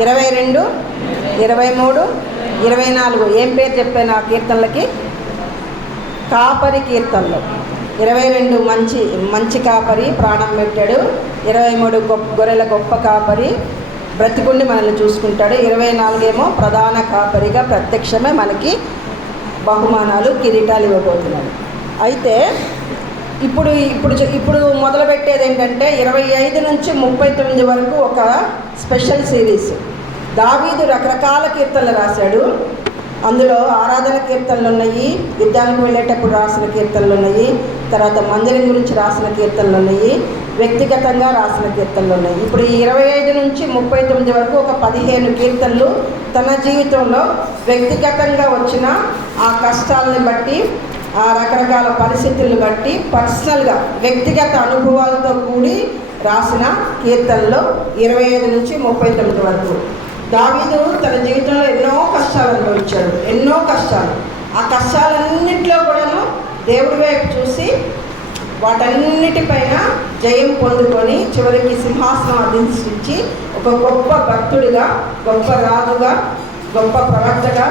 22, 23, 24 ఏం పేరు చెప్పాను ఆ కీర్తనలకి? కాపరి కీర్తనలు. 22 మంచి కాపరి ప్రాణం పెట్టాడు. 23 గొర్రెల గొప్ప కాపరి బ్రతికుండి మనల్ని చూసుకుంటాడు. 24 ఏమో ప్రధాన కాపరిగా ప్రత్యక్షమే మనకి బహుమానాలు కిరీటాలు ఇవ్వబోతున్నాడు. అయితే ఇప్పుడు మొదలుపెట్టేది ఏంటంటే 25 నుంచి 39 వరకు ఒక స్పెషల్ సిరీస్. దావీదు రకరకాల కీర్తనలు రాశాడు. అందులో ఆరాధన కీర్తనలు ఉన్నాయి, యుద్ధానికి వెళ్ళేటప్పుడు రాసిన కీర్తనలు ఉన్నాయి, తర్వాత మందిరం గురించి రాసిన కీర్తనలు ఉన్నాయి, వ్యక్తిగతంగా రాసిన కీర్తనలు ఉన్నాయి. ఇప్పుడు ఈ 25 నుంచి 39 వరకు ఒక 15 కీర్తనలు తన జీవితంలో వ్యక్తిగతంగా వచ్చిన ఆ కష్టాలను బట్టి, ఆ రకరకాల పరిస్థితులను బట్టి పర్సనల్గా వ్యక్తిగత అనుభవాలతో కూడి రాసిన కీర్తనలు 25 నుంచి 39 వరకు. దావీదు తన జీవితంలో ఎన్నో కష్టాలు అనుభవించాడు, ఎన్నో కష్టాలు. ఆ కష్టాలన్నింటిలో కూడాను దేవుడి వైపు చూసి వాటన్నిటిపైన జయం పొందుకొని చివరికి సింహాసనం అధిష్ఠించి ఒక గొప్ప భక్తుడిగా, గొప్ప రాజుగా, గొప్ప ప్రవక్తగా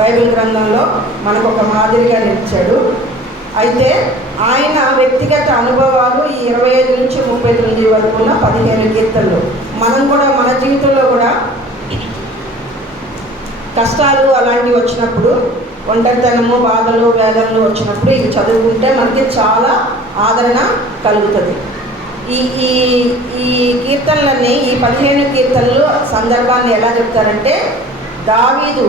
బైబిల్ గ్రంథంలో మనకు ఒక మాదిరిగా నిలిచాడు. అయితే ఆయన వ్యక్తిగత అనుభవాలు ఈ 25 నుంచి 39 వరకు ఉన్న 15 కీర్తనలు. మనం కూడా మన జీవితంలో కూడా కష్టాలు అలాంటివి వచ్చినప్పుడు, ఒంటరితనము, బాధలు, వేదనలు వచ్చినప్పుడు ఇవి చదువుకుంటే మనకి చాలా ఆదరణ కలుగుతుంది. ఈ కీర్తనలన్నీ, ఈ 15 కీర్తనలు సందర్భాన్ని ఎలా చెప్తారంటే, దావీదు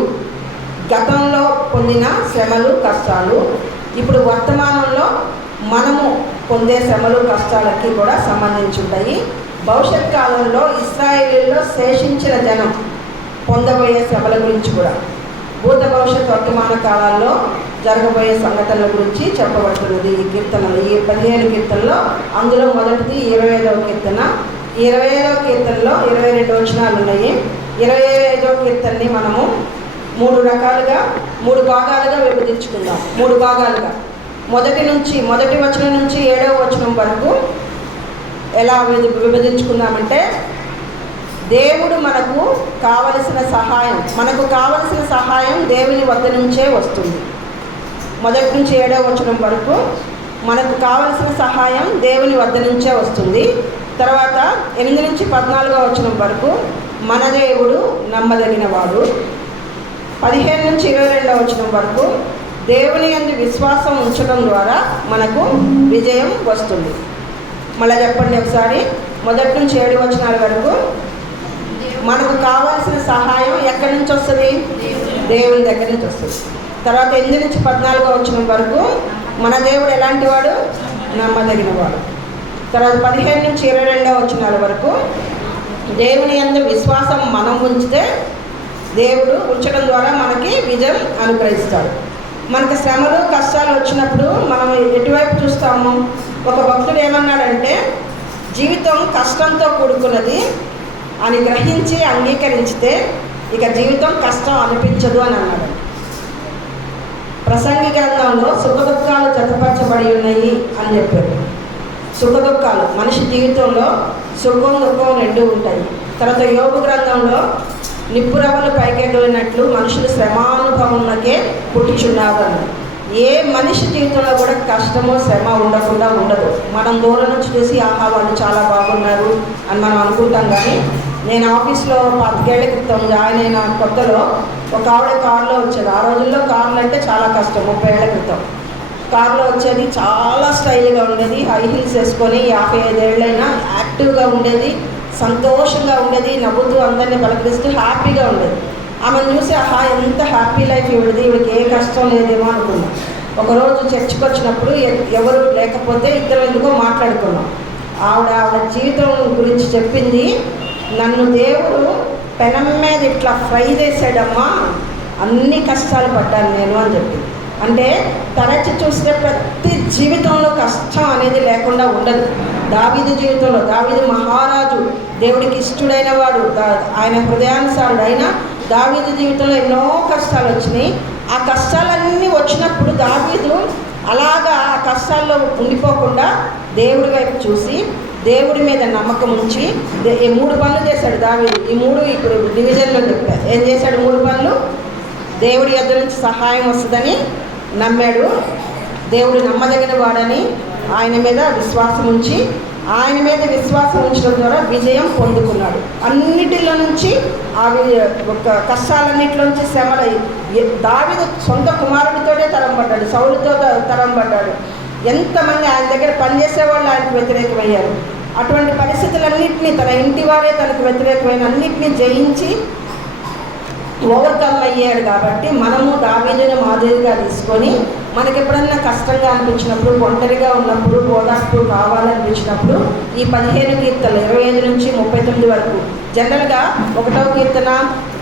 గతంలో పొందిన శ్రమలు, కష్టాలు ఇప్పుడు వర్తమానంలో మనము పొందే శ్రమలు, కష్టాలకి కూడా సంబంధించి ఉంటాయి. భవిష్యత్ కాలంలో ఇశ్రాయేలీయుల్లో శేషించిన జనం పొందబోయే శ్రమల గురించి కూడా, భూత భవిష్యత్ వర్తమాన కాలాల్లో జరగబోయే సంఘటనల గురించి చెప్పబడుతున్నది ఈ కీర్తనలు, ఈ 15 కీర్తనలో. అందులో మొదటిది 25వ కీర్తన. 25వ కీర్తనలో 22 వచనాలు ఉన్నాయి. 25వ కీర్తనని మనము 3 భాగాలుగా విభజించుకుందాం. 3 భాగాలుగా మొదటి వచనం నుంచి 7వ వచనం వరకు ఎలా విభజించుకుందామంటే, దేవుడు మనకు కావలసిన సహాయం దేవుని వద్ద నుంచే వస్తుంది. మొదటి నుంచి 7వ వచనం వరకు మనకు కావలసిన సహాయం దేవుని వద్ద నుంచే వస్తుంది. తర్వాత 8 నుంచి 14వ వచనం వరకు మన దేవుడు నమ్మదగినవాడు. 15 నుంచి 22వ వచనం వరకు దేవుని యందు విశ్వాసం ఉంచడం ద్వారా మనకు విజయం వస్తుంది. మళ్ళీ చెప్పండి ఒకసారి. మొదటి నుంచి 7 వచనాల వరకు మనకు కావాల్సిన సహాయం ఎక్కడి నుంచి వస్తుంది? దేవుని దగ్గర నుంచి వస్తుంది. తర్వాత 8 నుంచి 14వ వచనం వరకు మన దేవుడు ఎలాంటి వాడు? నమ్మదగినవాడు. తర్వాత 15 నుంచి 22వ వచనాల వరకు దేవుని యందు విశ్వాసం మనం ఉంచితే దేవుడు ఉంచడం ద్వారా మనకి విజయం అనుగ్రహిస్తాడు. మనకు శ్రమలు, కష్టాలు వచ్చినప్పుడు మనం ఎటువైపు చూస్తాము? ఒక భక్తుడు ఏమన్నాడంటే, జీవితం కష్టంతో కూడుకున్నది అని గ్రహించి అంగీకరించితే ఇక జీవితం కష్టం అనిపించదు అని అన్నాడు. ప్రసంగి గ్రంథంలో సుఖదుఖాలు జతపరచబడి ఉన్నాయి అని చెప్పారు. సుఖదుఖాలు మనిషి జీవితంలో సుఖం, దుఃఖం 2 ఉంటాయి. తర్వాత యోబు గ్రంథంలో నిప్పురవ్వలు పైకెళ్ళినట్లు మనుషులు శ్రమానుభవంలోకే పుట్టుచున్నారు అని. ఏ మనిషి జీవితంలో కూడా కష్టమో శ్రమ ఉండకుండా ఉండదు. మనం దూరం నుంచి చూసి ఆహా వాళ్ళు చాలా బాగున్నారు అని మనం అనుకుంటాం. కానీ నేను ఆఫీస్లో 10 ఏళ్ల క్రితం జాయిన్ అయిన కొత్తలో ఒక ఆవిడ కారులో వచ్చేది. ఆ రోజుల్లో కార్లు అంటే చాలా కష్టం. 30 ఏళ్ల క్రితం కారులో వచ్చేది. చాలా స్టైల్గా ఉండేది. హై హీల్స్ వేసుకొని 55 ఏళ్ళైనా యాక్టివ్గా ఉండేది, సంతోషంగా ఉండేది, నవ్వుతూ అందరినీ పలకరిస్తూ హ్యాపీగా ఉండేది. ఆమెను చూసి ఆహా ఎంత హ్యాపీ లైఫ్ ఇవిడిది, ఇవిడికి ఏ కష్టం లేదేమో అనుకున్నాం. ఒకరోజు చర్చికి వచ్చినప్పుడు ఎవరు లేకపోతే ఇద్దరు ఎందుకో మాట్లాడుకున్నాం. ఆవిడ జీవితం గురించి చెప్పింది. నన్ను దేవుడు పెనం మీద ఇట్లా ఫ్రై చేసాడమ్మా, అన్ని కష్టాలు పడ్డాను నేను అని చెప్పింది. అంటే తరచి చూస్తే ప్రతి జీవితంలో కష్టం అనేది లేకుండా ఉండదు. దావీదు జీవితంలో, దావీదు మహారాజు, దేవుడికి ఇష్టడైన వాడు, ఆయన హృదయానుసారుడు అయిన దావీదు జీవితంలో ఎన్నో కష్టాలు వచ్చినాయి. ఆ కష్టాలన్నీ వచ్చినప్పుడు దావీదు అలాగా ఆ కష్టాల్లో ఉండిపోకుండా దేవుడి వైపు చూసి దేవుడి మీద నమ్మకం ఉంచి ఈ 3 పనులు చేశాడు దావీదు. ఈ 3 ఇప్పుడు డివిజన్లో చెప్పారు. ఏం చేశాడు? 3 పనులు. దేవుడి యొద్ద నుంచి సహాయం వస్తుందని నమ్మాడు, దేవుడు నమ్మదగిన వాడని ఆయన మీద విశ్వాసం ఉంచి, ఆయన మీద విశ్వాసం ఉంచడం ద్వారా విజయం పొందుకున్నాడు. అన్నిటిలో నుంచి ఒక కష్టాలన్నింటిలో నుంచి శ్రమలు. దావీదు సొంత కుమారుడితోనే తరంపడ్డాడు, సౌలుతో తరంపడ్డాడు. ఎంతమంది ఆయన దగ్గర పనిచేసే వాళ్ళు ఆయనకు వ్యతిరేకమయ్యారు. అటువంటి పరిస్థితులన్నింటినీ తన ఇంటి వారే తనకు వ్యతిరేకమైన అన్నింటినీ జయించి ఓవర్కమ్ అయ్యాడు. కాబట్టి మనము దావీదుని మాదిరిగా తీసుకొని మనకి ఎప్పుడన్నా కష్టంగా అనిపించినప్పుడు, ఒంటరిగా ఉన్నప్పుడు, ఓదార్పు కావాలనిపించినప్పుడు ఈ 15 కీర్తనలు 25 నుంచి 39 వరకు, జనరల్గా 1వ కీర్తన,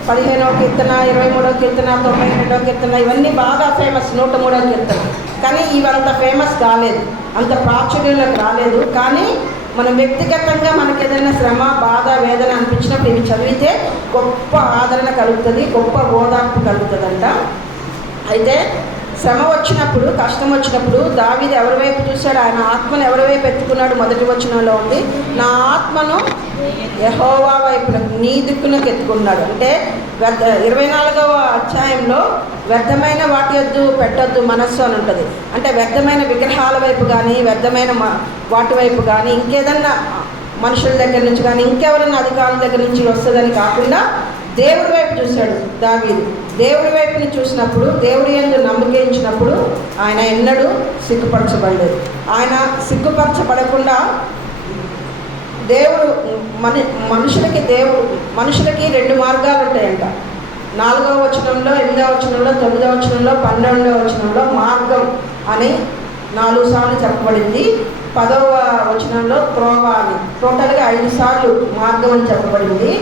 15వ కీర్తన, 23వ కీర్తన, 92వ కీర్తన ఇవన్నీ బాగా ఫేమస్. 103వ కీర్తన కానీ ఇవంత ఫేమస్ కాలేదు, అంత ప్రాచుర్యంలోకి రాలేదు. కానీ మనం వ్యక్తిగతంగా మనకి ఏదైనా శ్రమ, బాధ, వేదన అనిపించినప్పుడు ఇవి చదివితే గొప్ప ఆదరణ కలుగుతుంది, గొప్ప ఓదార్పు కలుగుతుందంట. అయితే శ్రమ వచ్చినప్పుడు, కష్టం వచ్చినప్పుడు దావీదు ఎవరి వైపు చూశాడు? ఆయన ఆత్మను ఎవరి వైపు ఎత్తుకున్నాడు? మొదటి వచనంలో ఉంది, నా ఆత్మను యెహోవా వైపునకు, నీ దిక్కునకు ఎత్తుకున్నాడు. అంటే 24వ అధ్యాయంలో వ్యర్థమైన వాటి యొద్దు పెట్టొద్దు మనస్సు అని ఉంటుంది. అంటే వ్యర్థమైన విగ్రహాల వైపు కానీ, వ్యర్థమైన వాటి వైపు కానీ, ఇంకేదన్నా మనుషుల దగ్గర నుంచి కానీ, ఇంకెవరన్నా అధికారుల దగ్గర నుంచి వస్తుందని కాకుండా దేవుడి వైపు చూశాడు దావీదు. దేవుడి వైపుని చూసినప్పుడు, దేవుడి యందు నమ్మకించినప్పుడు ఆయన ఎన్నడూ సిగ్గుపరచబడలేదు. ఆయన సిగ్గుపరచబడకుండా దేవుడు మనుషులకి 2 మార్గాలు ఉంటాయంట. 4వ వచనంలో, 8వ వచనంలో, 9వ వచనంలో, 12వ వచనంలో మార్గం అని 4 సార్లు చెప్పబడింది. 10వ వచనంలో త్రోవ అని, టోటల్గా 5 సార్లు మార్గం అని చెప్పబడింది.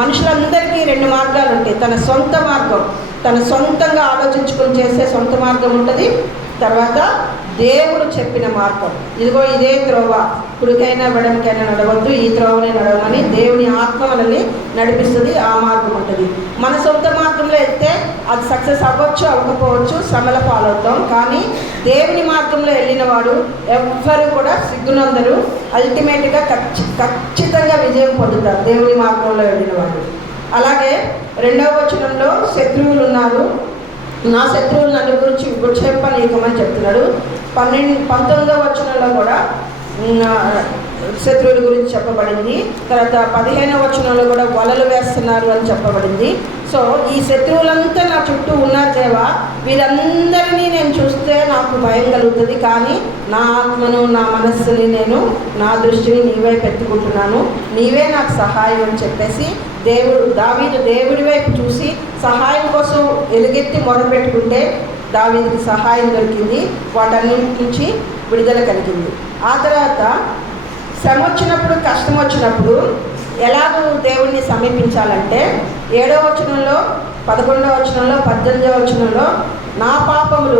మనుషులందరికీ 2 మార్గాలు ఉంటాయి. తన సొంత మార్గం, తన సొంతంగా ఆలోచించుకొని చేసే సొంత మార్గం ఉంటుంది. తర్వాత దేవుడు చెప్పిన మార్గం, ఇదిగో ఇదే త్రోవ, కుడికైనా వెడమకైనా నడవద్దు, ఈ త్రోవని నడవమని దేవుని ఆత్మ మనల్ని నడిపిస్తుంది. ఆ మార్గం ఉంటుంది. మన సొంత మార్గంలో వెళ్తే అది సక్సెస్ అవ్వచ్చు, అవ్వకపోవచ్చు, శ్రమల పాలవుతాం. కానీ దేవుని మార్గంలో వెళ్ళిన వాడు ఎవ్వరు కూడా సిగ్గునందరు, అల్టిమేట్గా ఖచ్చితంగా విజయం పొందుతారు దేవుని మార్గంలో వెళ్ళిన వాడు. అలాగే 2వ వచనంలో శత్రువులు ఉన్నారు, నా శత్రువులు నన్ను గురించి చెప్పనీయకమని చెప్తున్నాడు. 19వ వచనంలో కూడా శత్రువుల గురించి చెప్పబడింది. తర్వాత 15వ వచనంలో కూడా వలలు వేస్తున్నారు అని చెప్పబడింది. సో ఈ శత్రువులంతా నా చుట్టూ ఉన్నారు దేవా, వీరందరినీ నేను చూస్తే నాకు భయం కలుగుతుంది. కానీ నా ఆత్మను, నా మనస్సుని, నేను నా దృష్టిని నీవే పెట్టుకుంటున్నాను, నీవే నాకు సహాయం అని చెప్పేసి దావీదు దేవుడి వైపు చూసి సహాయం కోసం ఎలుగెత్తి మొదలుపెట్టుకుంటే దావీదుకి సహాయం దొరికింది, వాటన్నిటి నుంచి విడుదల కలిగింది. ఆ తర్వాత శ్రమ వచ్చినప్పుడు, కష్టం వచ్చినప్పుడు ఎలాగూ దేవుణ్ణి సమీపించాలంటే 7వ వచనంలో, 11వ వచనంలో, 18వ వచనంలో నా పాపములు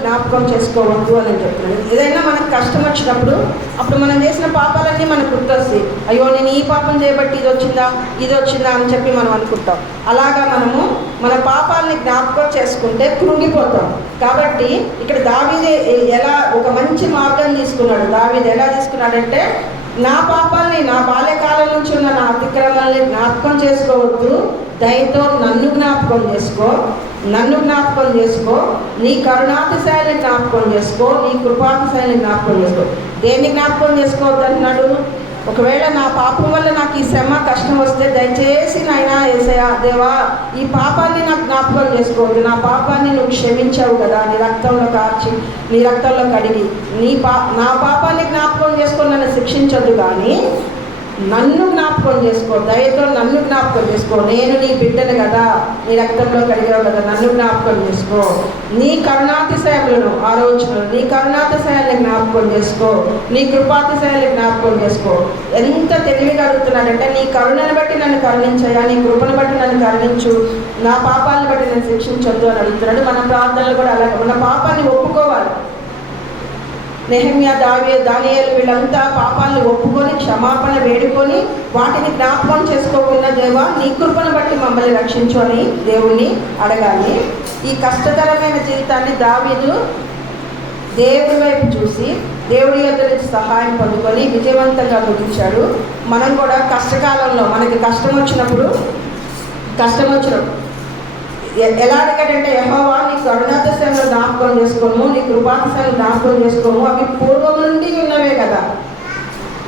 జ్ఞాపకం చేసుకోవద్దు అని చెప్తున్నాడు. ఏదైనా మనకు కష్టం వచ్చినప్పుడు అప్పుడు మనం చేసిన పాపాలన్నీ మనకు గుర్తొస్తాయి. అయ్యో నేను ఈ పాపం చేయబట్టి ఇది వచ్చిందా అని చెప్పి మనం అనుకుంటాం. అలాగా మనము మన పాపాలని జ్ఞాపకం చేసుకుంటే కృంగిపోతాం. కాబట్టి ఇక్కడ దావీదు ఎలా ఒక మంచి మార్గం తీసుకున్నాడు. దావీదు ఎలా తీసుకున్నాడంటే, నా పాపాలని, నా బాల్యకాలం నుంచి ఉన్న నా అతిక్రమాలని జ్ఞాపకం చేసుకోవద్దు, దయతో నన్ను జ్ఞాపకం చేసుకో, నీ కరుణాతిశయాన్ని జ్ఞాపకం చేసుకో, నీ కృపాతిశయాన్ని జ్ఞాపకం చేసుకో. దేన్ని జ్ఞాపకం చేసుకోవద్దు అంటున్నాడు? ఒకవేళ నా పాపం వల్ల నాకు ఈ శ్రమ, కష్టం వస్తే దయచేసి నాయనా యేసయ్యా దేవా, ఈ పాపాన్ని నాకు జ్ఞాపకం చేసుకోవద్దు, నా పాపాన్ని నువ్వు క్షమించావు కదా, నీ రక్తంలో కార్చి, నీ రక్తంలో కడిగి, నా పాపాన్ని జ్ఞాపకం చేసుకొని నన్ను శిక్షించొద్దు, కానీ నన్ను జ్ఞాపకం చేసుకో, దయతో నన్ను జ్ఞాపకం చేసుకో, నేను నీ బిడ్డను కదా, నీ రక్తంలో కడిగావు కదా, నన్ను జ్ఞాపకం చేసుకో, నీ కరుణాతిశయములను, ఆలోచనలు, నీ కరుణాతిశయాన్ని జ్ఞాపకం చేసుకో, నీ కృపాతిశయాన్ని జ్ఞాపకం చేసుకో. ఎంత తెలివిగా అడుగుతున్నాడంటే, నీ కరుణను బట్టి నన్ను కరుణించయా, నీ కృపను బట్టి నన్ను కరుణించు, నా పాపాలను బట్టి నన్ను శిక్షించొద్దు అని అడుగుతున్నాడు. మన ప్రార్థనలు కూడా అలాగే మన పాపాన్ని ఒప్పుకోవాలి. నెహెమ్యా, దానియేలు వీళ్ళంతా పాపాలను ఒప్పుకొని క్షమాపణ వేడుకొని వాటిని జ్ఞాపకం చేసుకోకుండా దేవా నీ కృపను బట్టి మమ్మల్ని రక్షించు అని దేవుణ్ణి అడగాలి. ఈ కష్టతరమైన జీవితాన్ని దావీదు దేవుడి వైపు చూసి దేవుడి యొద్ద నుంచి సహాయం పొందుకొని విజయవంతంగా ముగించాడు. మనం కూడా కష్టకాలంలో మనకి కష్టం వచ్చినప్పుడు ఎలా అడిగాడంటే, యెహోవా నీ కరుణాతిశయంలో జ్ఞాపకం చేసుకోము, నీ కృపాతిశయం జ్ఞాపకం చేసుకోము, అవి పూర్వం నుండి ఉన్నవే కదా.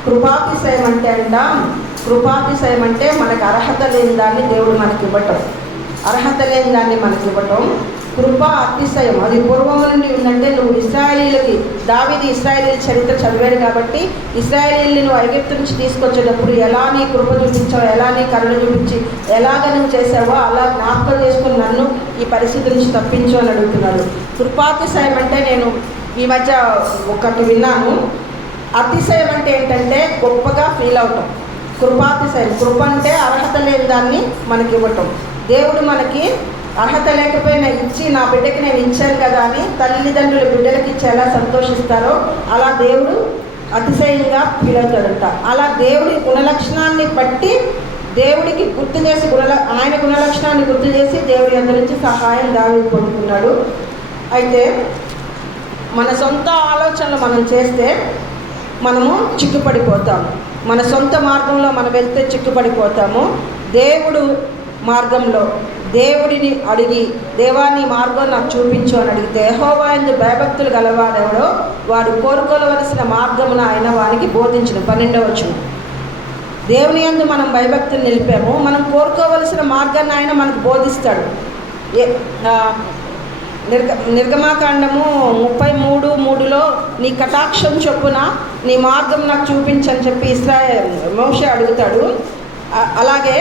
కృపాతిశయం అంటే మనకు అర్హత లేని దాన్ని దేవుడు మనకి ఇవ్వటం. కృపా అతిశయం అది పూర్వం నుండి ఉందంటే, నువ్వు ఇశ్రాయేలీలకి, దావీదు ఇశ్రాయేలీల చరిత్ర చదివాడు కాబట్టి ఇశ్రాయేలీల్ని నువ్వు ఐగుప్తు నుంచి తీసుకొచ్చేటప్పుడు ఎలా నీ కృప చూపించావు, ఎలా నీ కరుణ చూపించి ఎలాగ నువ్వు చేసావో అలా జ్ఞాపకం చేసుకుని నన్ను ఈ పరిస్థితి నుంచి తప్పించు అని అడుగుతున్నాడు. కృపాతిశయం అంటే నేను ఈ మధ్య ఒకటి విన్నాను. అతిశయం అంటే ఏంటంటే గొప్పగా ఫీల్ అవటం. కృపాతిశయం, కృప అంటే అర్హత లేని దాన్ని మనకి ఇవ్వటం. దేవుడు మనకి అర్హత లేకపోయినా ఇచ్చి, నా బిడ్డకి నేను ఇచ్చాను కదా అని తల్లిదండ్రులు బిడ్డలకి ఇచ్చి ఎలా సంతోషిస్తారో అలా దేవుడు అతిశయంగా ఫీల్ అవుతాడంట. అలా దేవుడి గుణలక్షణాన్ని బట్టి దేవుడికి గుర్తు చేసి ఆయన గుణలక్షణాన్ని గుర్తు చేసి దేవుడి అందరి నుంచి సహాయం దావీదు పొందుకున్నాడు. అయితే మన సొంత ఆలోచనలు మనం చేస్తే మనము చిక్కుపడిపోతాము. మన సొంత మార్గంలో మనం వెళ్తే చిక్కుపడిపోతాము. దేవుడు మార్గంలో దేవుడిని అడిగి, దేవా నీ మార్గం నాకు చూపించు అని అడిగితే, యెహోవా యందు భయభక్తులు గలవాడెవడో వాడు కోరుకోవలసిన మార్గమును ఆయన వానికి బోధించిన. 12వ వచనం. దేవుని యందు మనం భయభక్తులు నిలిపాము, మనం కోరుకోవలసిన మార్గాన్ని ఆయన మనకు బోధిస్తాడు. నిర్గమాకాండము 33:3లో నీ కటాక్షం చొప్పున నీ మార్గం నాకు చూపించని చెప్పి మోషే అడుగుతాడు. అలాగే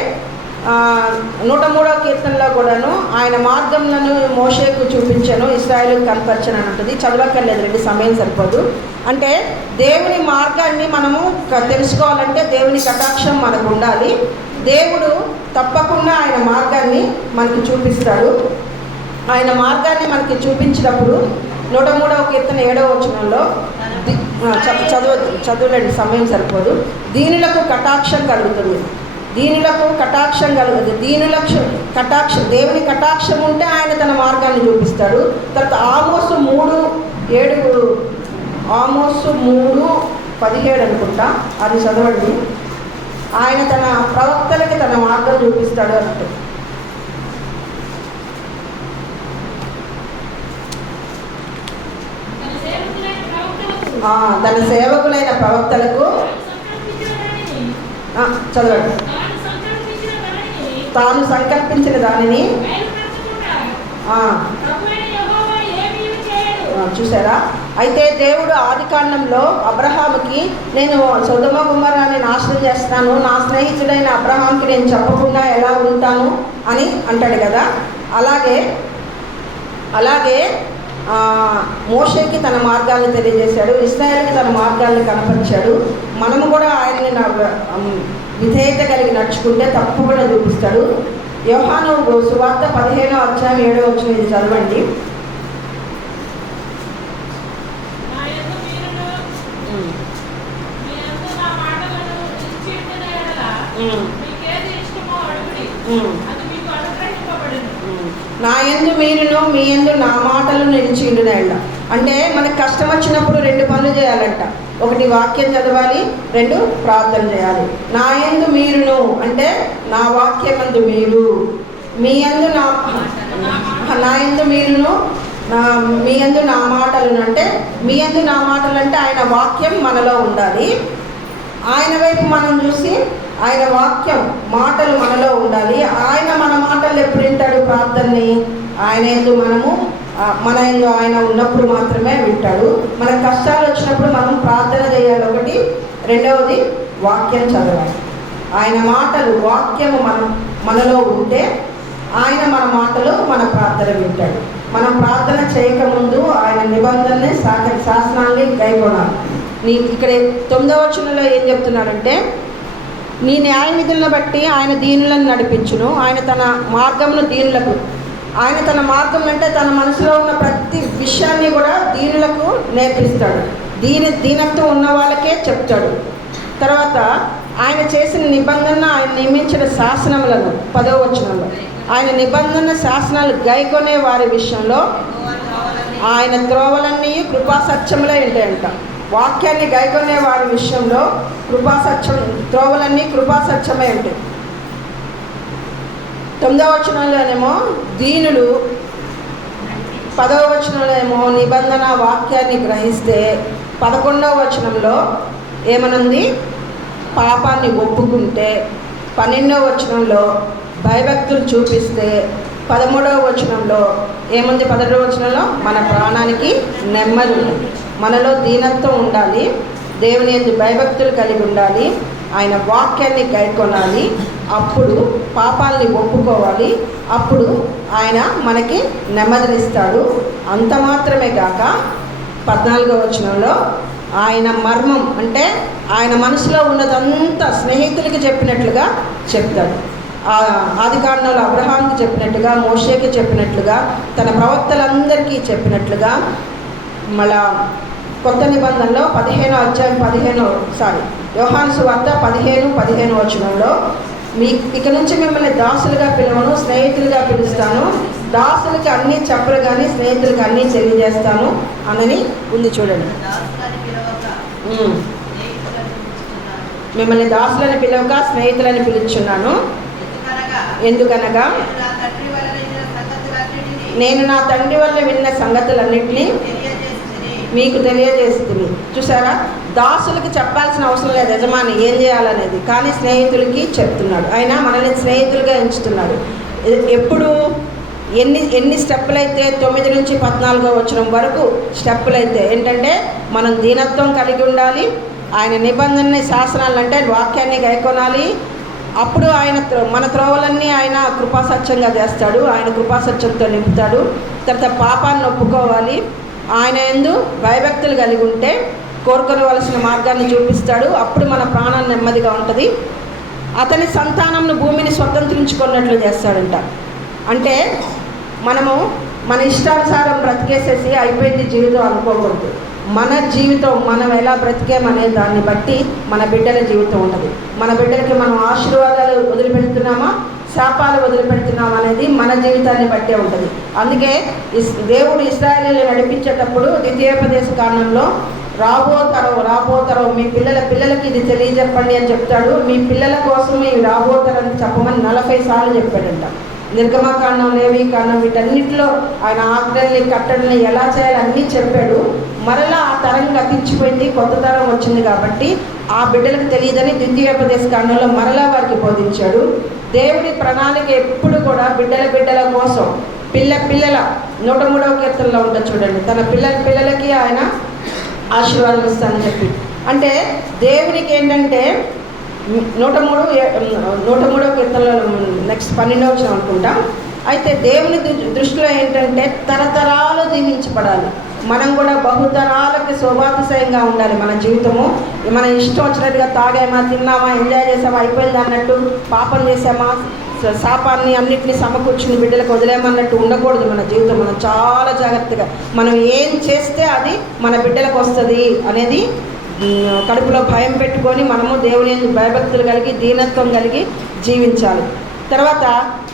103వ కీర్తనలో కూడాను ఆయన మార్గంలను మోషేకు చూపించాను, ఇశ్రాయేలుకు కనపరచను అని ఉంటుంది. చదవక్కర్లేదు, 2 సమయం సరిపోదు. అంటే దేవుని మార్గాన్ని మనము తెలుసుకోవాలంటే దేవుని కటాక్షం మనకు ఉండాలి. దేవుడు తప్పకుండా ఆయన మార్గాన్ని మనకి చూపిస్తాడు. ఆయన మార్గాన్ని మనకి చూపించినప్పుడు 103వ కీర్తన 7వ వచనంలో చదవలేండి, సమయం సరిపోదు. దీనులకు కటాక్షం కలుగుతుంది. దేవుని కటాక్షం ఉంటే ఆయన తన మార్గాన్ని చూపిస్తాడు. తర్వాత ఆమోసు 3:17 అనుకుంటా, అది చదవండి. ఆయన తన ప్రవక్తలకి తన మార్గం చూపిస్తాడు అన్నట్టు. తన సేవకులైన ప్రవక్తలకు చదవండి. తాను సంకల్పించిన దానిని చూసారా. అయితే దేవుడు ఆదికాండంలో అబ్రహాముకి, నేను సొదొమ గొమొర్రాని నాశనం చేస్తున్నాను, నా స్నేహితుడైన అబ్రహాంకి నేను చెప్పకుండా ఎలా ఉంటాను అని అంటాడు కదా. అలాగే మోషేకి తన మార్గాలను తెలియజేశాడు, ఇశ్రాయేలుకి తన మార్గాలను కనపరిచాడు. మనము కూడా ఆయన్ని విధేయత కలిగి నడుచుకుంటే తప్పకుండా చూపిస్తాడు. యోహాను సువార్త 15వ అధ్యాయం 7వ వచనం, ఇది చదవండి. నా యందు మీరును మీ యందు నా మాటలు నిలిచి ఉండునేళ్ళ. అంటే మనకు కష్టం వచ్చినప్పుడు 2 పనులు చేయాలంట. 1 వాక్యం చదవాలి, 2 ప్రార్థన చేయాలి. నా యందు మీరును అంటే నా వాక్యమందు మీరు, మీ యందు నా యందు మీరును, మీ యందు నా మాటలను అంటే, మీ యందు నా మాటలు అంటే ఆయన వాక్యం మనలో ఉండాలి. ఆయన వైపు మనం చూసి ఆయన వాక్యం మాటలు మనలో ఉండాలి. ఆయన మన మాటలు ఎప్పుడు వింటాడు? ప్రార్థనని ఆయన యందు మన యందు ఆయన ఉన్నప్పుడు మాత్రమే వింటాడు. మన కష్టాలు వచ్చినప్పుడు మనం ప్రార్థన చేయాలి. 1, 2వది వాక్యం చదవాలి. ఆయన మాటలు వాక్యము మనలో ఉంటే ఆయన మన మాటలు మన ప్రార్థన వింటాడు. మనం ప్రార్థన చేయకముందు ఆయన నిబంధనని శాసనాన్ని గైకొనాలి. ఇక్కడ 9వ వచనంలో ఏం చెప్తున్నాడంటే, నీ న్యాయ విధులను బట్టి ఆయన దీనులను నడిపించును, ఆయన తన మార్గమును దీనులకు, ఆయన తన మార్గం అంటే తన మనసులో ఉన్న ప్రతి విషయాన్ని కూడా దీనులకు నేర్పిస్తాడు. దీనత్వం ఉన్న వాళ్ళకే చెప్తాడు. తర్వాత ఆయన చేసిన నిబంధన, ఆయన నియమించిన శాసనములను 10వ వచనంలో, ఆయన నిబంధన శాసనాలు గైకొనే వారి విషయంలో ఆయన త్రోవలన్నీ కృపాసత్యములే ఉంటాయంట. వాక్యాన్ని గైకొనే వారి విషయంలో కృపాసత్యం, త్రోవలన్నీ కృపాసత్యమే ఉంటాయి. 9వ వచనంలోనేమో దీనులు, 10వ వచనంలోనేమో నిబంధన వాక్యాన్ని గ్రహిస్తే, 11వ వచనంలో ఏమనుంది? పాపాన్ని ఒప్పుకుంటే, 12వ వచనంలో భయభక్తులు చూపిస్తే, 13వ వచనంలో ఏముంది? 13వ వచనంలో మన ప్రాణానికి నెమ్మది ఉంది. మనలో దీనత్వం ఉండాలి, దేవుని యందు భయభక్తులు కలిగి ఉండాలి, ఆయన వాక్యాన్ని గైకొనాలి, అప్పుడు పాపాలని ఒప్పుకోవాలి, అప్పుడు ఆయన మనకి నెమ్మదినిస్తాడు. అంత మాత్రమే కాక 14వ వచనంలో ఆయన మర్మం అంటే ఆయన మనసులో ఉన్నదంతా స్నేహితులకి చెప్పినట్లుగా చెప్తాడు. ఆదికాండంలో అబ్రహాంకి చెప్పినట్టుగా, మోషేకి చెప్పినట్లుగా, తన ప్రవక్తలందరికీ చెప్పినట్లుగా, మళ్ళా కొత్త నిబంధనలో 15వ అధ్యాయం యోహాను సువార్త 15 వచనంలో ఇక నుంచి మిమ్మల్ని దాసులుగా పిలవను, స్నేహితులుగా పిలుస్తాను, దాసులకి అన్నీ చెప్పరు కానీ స్నేహితులకి అన్నీ తెలియజేస్తాను అని ఉంది. చూడండి, మిమ్మల్ని దాసులని పిలవక స్నేహితులని పిలుచున్నాను, ఎందుకనగా నేను నా తండ్రి వల్ల విన్న సంగతులన్నింటినీ మీకు తెలియజేస్తుంది. చూసారా, దాసులకి చెప్పాల్సిన అవసరం లేదు యజమాని ఏం చేయాలనేది, కానీ స్నేహితులకి చెప్తున్నాడు. ఆయన మనల్ని స్నేహితులుగా ఎంచుతున్నాడు. ఎప్పుడు ఎన్ని స్టెప్పులు అయితే 9 నుంచి 14వ వచనం వరకు స్టెప్పులు అయితే ఏంటంటే మనం దీనత్వం కలిగి ఉండాలి, ఆయన నిబంధనని, శాసనాలు అంటే వాక్యాన్ని గైకొనాలి, అప్పుడు ఆయన మన త్రోవలన్నీ ఆయన కృపాసత్యంగా చేస్తాడు, ఆయన కృపాసత్యంతో నింపుతాడు. తర్వాత పాపాన్ని ఒప్పుకోవాలి, ఆయన యందు భయభక్తులు కలిగి ఉంటే కోరుకోవలసిన మార్గాన్ని చూపిస్తాడు, అప్పుడు మన ప్రాణం నెమ్మదిగా ఉంటుంది. అతని సంతానంను భూమిని స్వతంత్రించుకున్నట్లు చేస్తాడంట. అంటే మనము మన ఇష్టానుసారం బ్రతికేసేసి అయిపోయింది జీవితం అనుకోకూడదు. మన జీవితం మనం ఎలా బ్రతికేమనే దాన్ని బట్టి మన బిడ్డల జీవితం ఉంటుంది. మన బిడ్డలకి మనం ఆశీర్వాదాలు వదిలిపెడుతున్నామా, శాపాలు వదిలిపెడుతున్నాం అనేది మన జీవితాన్ని బట్టే ఉంటుంది. అందుకే దేవుడు ఇశ్రాయేలుని నడిపించేటప్పుడు ద్వితీయోపదేశ కాండంలో రాబో తరం మీ పిల్లలకి ఇది తెలియజెప్పండి అని చెప్తాడు. మీ పిల్లల కోసం ఈ రాబో తరం చెప్పమని 40 సార్లు చెప్పాడంట. నిర్గమకాండం, లేవీకాండం వీటన్నిటిలో ఆయన ఆజ్ఞల్ని, కట్టడల్ని ఎలా చేయాలి అన్నీ చెప్పాడు. మరలా ఆ తరం గతించిపోయింది, కొత్త తరం వచ్చింది కాబట్టి ఆ బిడ్డలకు తెలియదని ద్వితీయోపదేశ కాండంలో మరలా వారికి బోధించాడు. దేవుడి ప్రణాళిక ఎప్పుడు కూడా బిడ్డల కోసం పిల్లల 103వ కీర్తనలో ఉంటుంది చూడండి, తన పిల్లలకి ఆయన ఆశీర్వాదం ఇస్తానని చెప్పి. అంటే దేవునికి ఏంటంటే 103వ కీర్తనలో నెక్స్ట్ 12వ వచనం అనుకుంటాం. అయితే దేవుని దృష్టిలో ఏంటంటే తరతరాలు దీవించబడాలి, మనం కూడా బహుతరాలకి శోభాతిశయంగా ఉండాలి. మన జీవితము మన ఇష్టం వచ్చినట్టుగా తాగామా, తిన్నామా, ఎంజాయ్ చేసామా, అయిపోయింది అన్నట్టు, పాపం చేసామా, శాపాన్ని అన్నింటినీ సమకూర్చుని బిడ్డలకు వదిలేమన్నట్టు ఉండకూడదు. మన జీవితం మనం చాలా జాగ్రత్తగా, మనం ఏం చేస్తే అది మన బిడ్డలకు వస్తుంది అనేది కడుపులో భయం పెట్టుకొని మనము దేవుని యందు భయభక్తులు కలిగి దీనత్వం కలిగి జీవించాలి. తర్వాత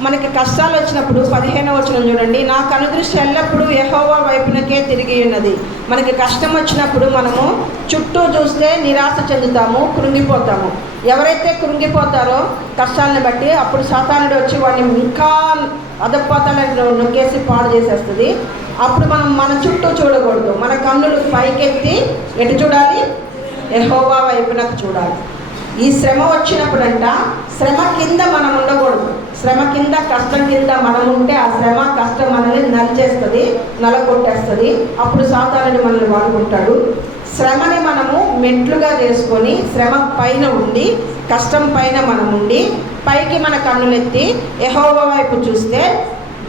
మనకి కష్టాలు వచ్చినప్పుడు 15వ వచనం చూడండి, నా కనుదృష్టి ఎల్లప్పుడూ యెహోవా వైపునకే తిరిగి ఉన్నది. మనకి కష్టం వచ్చినప్పుడు మనము చుట్టూ చూస్తే నిరాశ చెందుతాము, కృంగిపోతాము. ఎవరైతే కృంగిపోతారో కష్టాలను బట్టి అప్పుడు సాతానుడు వచ్చి వాడిని ఇంకా అధపాతాళానికి నొక్కేసి పాడు చేసేస్తుంది. అప్పుడు మనం మన చుట్టూ చూడకూడదు, మన కన్నులు పైకెత్తి ఎటు చూడాలి? యెహోవా వైపునకు చూడాలి. ఈ శ్రమ వచ్చినప్పుడంట శ్రమ కింద మనం ఉండకూడదు, శ్రమ కింద, కష్టం కింద మనం ఉంటే ఆ శ్రమ కష్టం మనల్ని నలిచేస్తుంది, నలగొట్టేస్తుంది. అప్పుడు సాతానుడు మనల్ని వాడుకుంటాడు. శ్రమని మనము మెట్లుగా చేసుకొని శ్రమ పైన ఉండి, కష్టం పైన మనం ఉండి, పైకి మన కన్నులెత్తి యెహోవా వైపు చూస్తే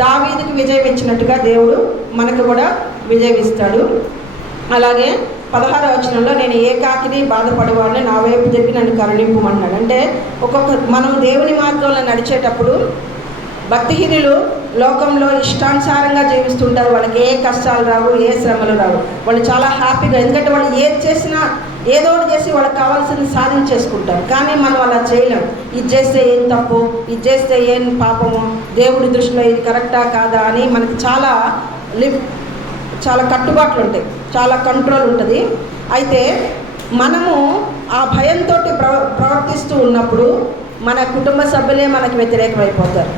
దావీదుకు విజయం ఇచ్చినట్టుగా దేవుడు మనకు కూడా విజయం ఇస్తాడు. అలాగే 16వ వచనంలో నేను ఏకాకిని బాధపడేవాడిని, నా వైపు తిరిగి నన్ను కరుణింపమన్నాడు. అంటే మనం దేవుని మార్గంలో నడిచేటప్పుడు భక్తిహీనులు లోకంలో ఇష్టానుసారంగా జీవిస్తుంటారు. వాళ్ళకి ఏ కష్టాలు రావు, ఏ శ్రమలు రావు, వాళ్ళు చాలా హ్యాపీగా, ఎందుకంటే వాళ్ళు ఏది చేసినా ఏదో ఒకటి చేసి వాళ్ళకి కావాల్సింది సాధించేసుకుంటారు. కానీ మనం అలా చేయలేం. ఇది చేస్తే ఏం తప్పు, ఇది చేస్తే ఏం పాపము, దేవుడి దృష్టిలో ఇది కరెక్టా కాదా అని మనకి చాలా చాలా కట్టుబాట్లు ఉంటాయి, చాలా కంట్రోల్ ఉంటుంది. అయితే మనము ఆ భయంతో ప్రవర్తిస్తూ ఉన్నప్పుడు మన కుటుంబ సభ్యులే మనకు వ్యతిరేకమైపోతారు.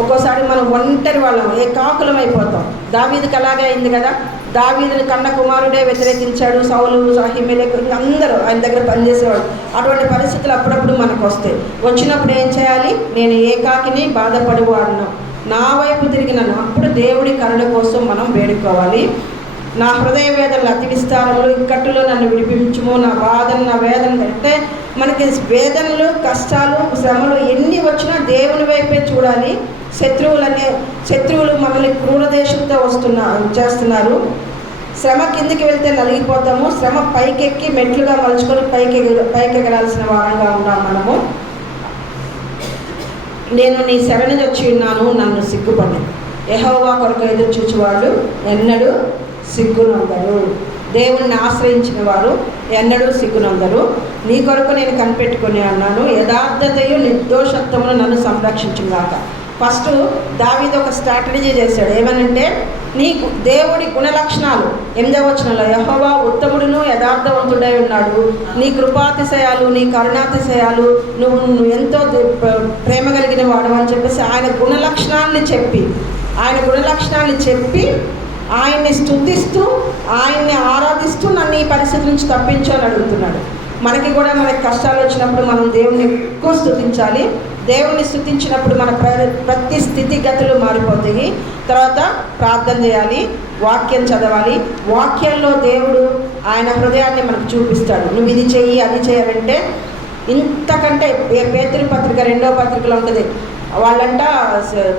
ఒక్కోసారి మనం ఒంటరి వాళ్ళం, ఏకాకులం అయిపోతాం. దావీదుకి అలాగే అయింది కదా. దావీదుని కన్న కుమారుడే వ్యతిరేకించాడు, సౌలు, అహీమెలెకు, అందరూ ఆయన దగ్గర పనిచేసేవాడు. అటువంటి పరిస్థితులు అప్పుడప్పుడు మనకు వస్తాయి. వచ్చినప్పుడు ఏం చేయాలి? నేను ఏకాకిని, బాధపడేవాడును, నా వైపు తిరిగినను. అప్పుడు దేవుడి కరుణ కోసం మనం వేడుకోవాలి. నా హృదయ వేదనలు అతి విస్తారంలో, ఇక్కట్టులో నన్ను విడిపించుము, నా బాధను, నా వేదన. అంటే మనకి వేదనలు, కష్టాలు, శ్రమలు ఎన్ని వచ్చినా దేవుని వైపే చూడాలి. శత్రువులు మనల్ని క్రూరదేశంతో చేస్తున్నారు. శ్రమ కిందికి వెళ్తే నలిగిపోతాము. శ్రమ పైకెక్కి మెట్లుగా మలుచుకొని పైకెగరాల్సిన వారంగా ఉన్నాం మనము. నేను నీ శరణు వచ్చి ఉన్నాను, నన్ను సిగ్గుపడి. యెహోవా కొరకు ఎదురు చూచువాడు ఎన్నడూ సిగ్గునందరు. దేవుణ్ణి ఆశ్రయించిన వారు ఎన్నడూ సిగ్గునందరు. నీ కొరకు నేను కనిపెట్టుకుని అన్నాను, యథార్థతయు నిర్దోషత్వమును నన్ను సంరక్షించుగాక. ఫస్ట్ దావీదు ఒక స్ట్రాటజీ చేశాడు. ఏమనంటే, నీ దేవుడి గుణలక్షణాలు 8వ వచనంలో, యెహోవా ఉత్తముడును యథార్థవంతుడై ఉన్నాడు, నీ కృపాతిశయాలు, నీ కరుణాతిశయాలు, నువ్వు ఎంతో ప్రేమ కలిగిన వాడు అని చెప్పేసి ఆయన గుణలక్షణాలని చెప్పి ఆయన్ని స్తుతిస్తూ, ఆయన్ని ఆరాధిస్తూ నన్ను ఈ పరిస్థితి నుంచి తప్పించు అని అడుగుతున్నాడు. మనకి కూడా మనకి కష్టాలు వచ్చినప్పుడు మనం దేవుని ఎక్కువ స్తుతించాలి. దేవుని స్తుతించినప్పుడు మన ప్రతి స్థితిగతులు మారిపోతాయి. తర్వాత ప్రార్థన చేయాలి, వాక్యం చదవాలి. వాక్యంలో దేవుడు ఆయన హృదయాన్ని మనకు చూపిస్తాడు. నువ్వు ఇది చెయ్యి, అది చేయాలంటే. ఇంతకంటే పేతురు పత్రిక 2వ పత్రికలో ఉంటుంది. వాళ్ళంట,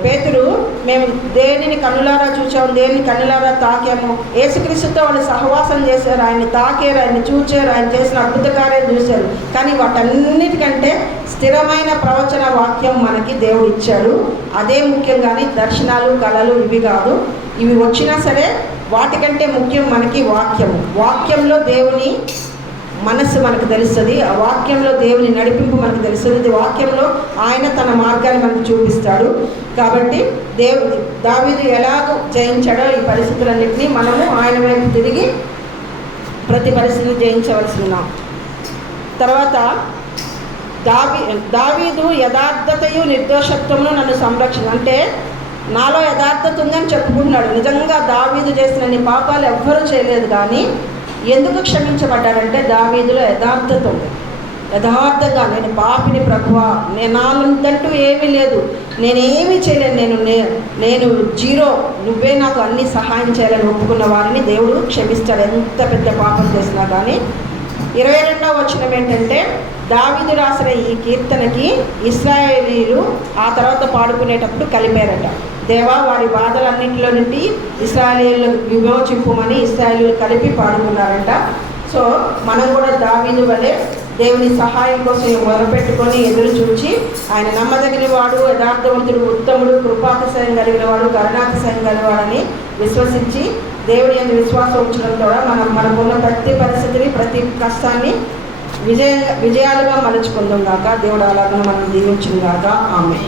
పేతురు, మేము దేనిని కన్నులారా చూసాము, దేనిని కన్నులారా తాకాము. యేసుక్రీస్తుతో వాళ్ళు సహవాసం చేశారు, ఆయన్ని తాకారు, ఆయన్ని చూచారు, ఆయన చేసిన అద్భుత కార్యాలు చూశారు. కానీ వాటన్నిటికంటే స్థిరమైన ప్రవచన వాక్యం మనకి దేవుడు ఇచ్చాడు. అదే ముఖ్యం, కానీ దర్శనాలు, కళలు ఇవి కాదు. ఇవి వచ్చినా సరే వాటికంటే ముఖ్యం మనకి వాక్యము. వాక్యంలో దేవుని మనస్సు మనకు తెలుస్తుంది, ఆ వాక్యంలో దేవుని నడిపింపు మనకు తెలుస్తుంది, వాక్యంలో ఆయన తన మార్గాన్ని మనకు చూపిస్తాడు. కాబట్టి దావీదు ఎలాగో జయించాడో ఈ పరిస్థితులన్నింటినీ మనము ఆయన వైపు తిరిగి ప్రతి పరిస్థితిని జయించవలసి ఉన్నాం. తర్వాత దావీదు యథార్థతయు నిర్దోషత్వమును నన్ను సంరక్షణ. అంటే నాలో యథార్థత ఉందని చెప్పుకుంటున్నాడు. నిజంగా దావీదు చేసిన పాపాలు ఎవ్వరూ చేయలేదు, కానీ ఎందుకు క్షమించబడ్డాడంటే దావీదులో యథార్థత ఉంది. యథార్థంగా, నేను పాపిని ప్రభువా, నాలంటూ ఏమీ లేదు, నేనేమీ చేయలేను, నేను జీరో, నువ్వే నాకు అన్ని సహాయం చేయాలని ఒప్పుకున్న వారిని దేవుడు క్షమిస్తాడు, ఎంత పెద్ద పాపం చేసినా కానీ. 22వ వచనం ఏంటంటే, దావీదు రాసిన ఈ కీర్తనకి ఇశ్రాయేలీయులు ఆ తర్వాత పాడుకునేటప్పుడు కలిపారట. దేవా, వారి బాధలన్నింటిలో నుండి ఇశ్రాయేలీయులను విమోచింపుమని ఇశ్రాయేలీయులు కలిపి పాడుకున్నారంట. సో మనం కూడా దావీదు వలె దేవుని సహాయం కోసం మొదలుపెట్టుకొని ఎదురు చూచి, ఆయన నమ్మదగిన వాడు, యథార్థవంతుడు, ఉత్తముడు, కృపాతిశయం కలిగిన వాడు, కరుణాతిశయం కలిగిన వాడని విశ్వసించి దేవుని యందు విశ్వాసం ఉంచడం ద్వారా మనకున్న ప్రతి పరిస్థితిని, ప్రతి కష్టాన్ని విజయాలుగా మలుచుకుందాం గాక. దేవుడు అలాగా మనం దీవించును గాక. ఆమేన్.